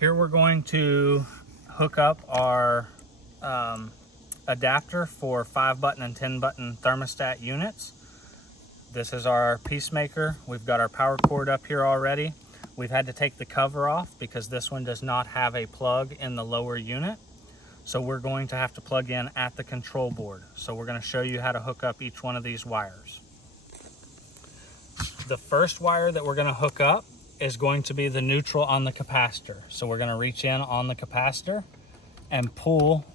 Here we're going to hook up our adapter for 5-button and 10-button thermostat units. This is our Peacemaker. We've got our power cord up here already. We've had to take the cover off because this one does not have a plug in the lower unit. So we're going to have to plug in at the control board. So we're going to show you how to hook up each one of these wires. The first wire that we're going to hook up is going to be the neutral on the capacitor. So we're going to reach in on the capacitor and pull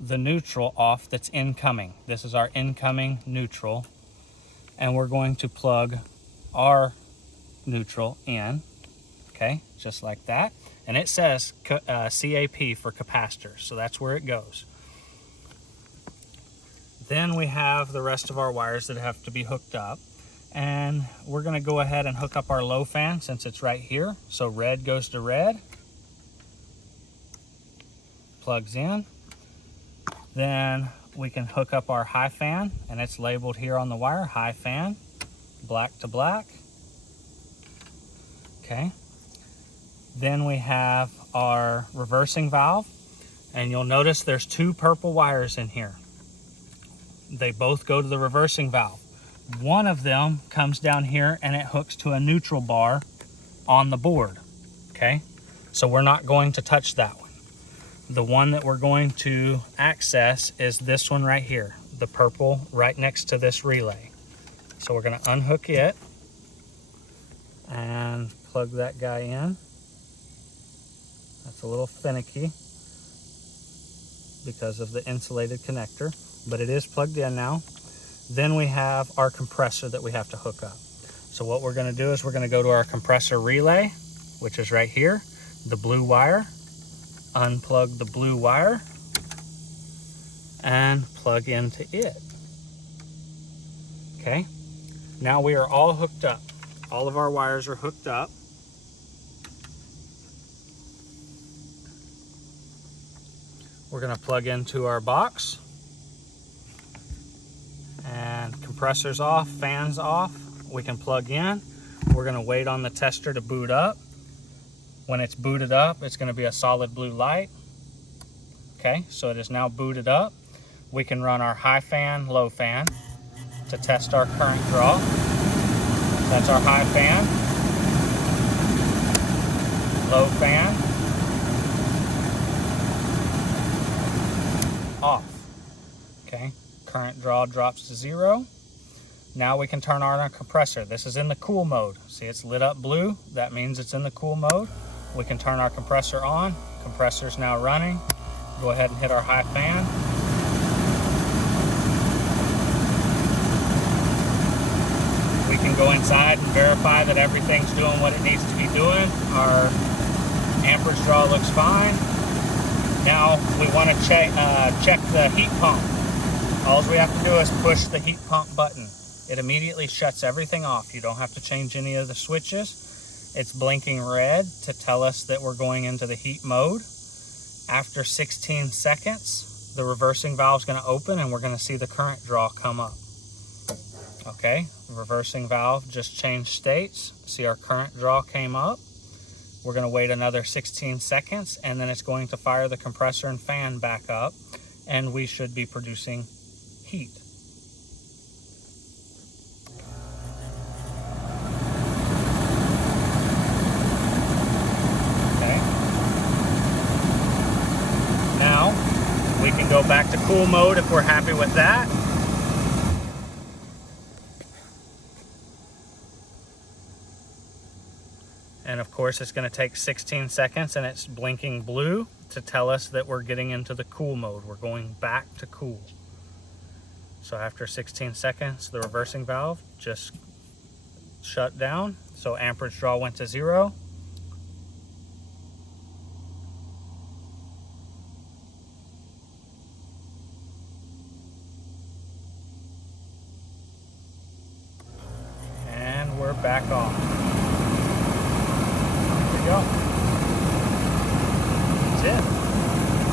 the neutral off that's incoming. This is our incoming neutral. And we're going to plug our neutral in, okay, just like that. And it says CAP for capacitor, so that's where it goes. Then we have the rest of our wires that have to be hooked up. And we're going to go ahead and hook up our low fan since it's right here. So red goes to red, plugs in. Then we can hook up our high fan, and it's labeled here on the wire, high fan, black to black. Okay. Then we have our reversing valve, and you'll notice there's 2 purple wires in here. They both go to the reversing valve. One of them comes down here and it hooks to a neutral bar on the board, okay? So we're not going to touch that one. The one that we're going to access is this one right here, the purple right next to this relay. So we're gonna unhook it and plug that guy in. That's a little finicky because of the insulated connector, but it is plugged in now. Then we have our compressor that we have to hook up. So what we're going to do is we're going to go to our compressor relay, which is right here, the blue wire, unplug the blue wire, and plug into it. Okay, now we are all hooked up. All of our wires are hooked up. We're going to plug into our box. And compressors off, fans off, we can plug in. We're going to wait on the tester to boot up. When it's booted up, it's going to be a solid blue light. Okay, so it is now booted up. We can run our high fan, low fan to test our current draw. That's our high fan, low fan, off. Okay. Current draw drops to 0. Now we can turn on our compressor. This is in the cool mode. See, it's lit up blue. That means it's in the cool mode. We can turn our compressor on. Compressor's now running. Go ahead and hit our high fan. We can go inside and verify that everything's doing what it needs to be doing. Our amperage draw looks fine. Now we want to check the heat pump. All we have to do is push the heat pump button. It immediately shuts everything off. You don't have to change any of the switches. It's blinking red to tell us that we're going into the heat mode. After 16 seconds, the reversing valve is going to open and we're going to see the current draw come up. Okay, reversing valve just changed states. See, our current draw came up. We're going to wait another 16 seconds and then it's going to fire the compressor and fan back up, and we should be producing heat. Okay. Now we can go back to cool mode if we're happy with that. And of course it's going to take 16 seconds and it's blinking blue to tell us that we're getting into the cool mode. We're going back to cool. So after 16 seconds, the reversing valve just shut down. So amperage draw went to 0. And we're back on.